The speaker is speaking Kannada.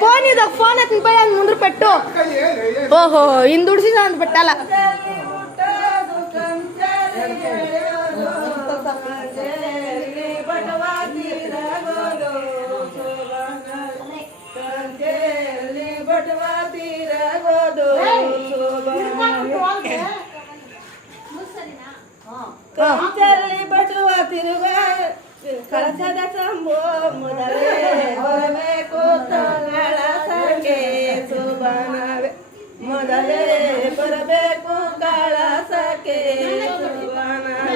ఫోన్ ఇది ఒక ఫోన్ ఎత్తుని పోయి అది ముందు పెట్టు. ఓహో ఇందుడిసి అంత పెట్టాలా? ಬಟುವ ತಿರುವ ಕಳಸದ ಸಂಭೋ ಮೊದಲೇ ಬರಬೇಕು ತಂಗಳ ಸಂಗೆ ಸುಬನವೇ ಮೊದಲೇ ಬರಬೇಕು ಕಳಸಕ್ಕೆ ಸುಬನವೇ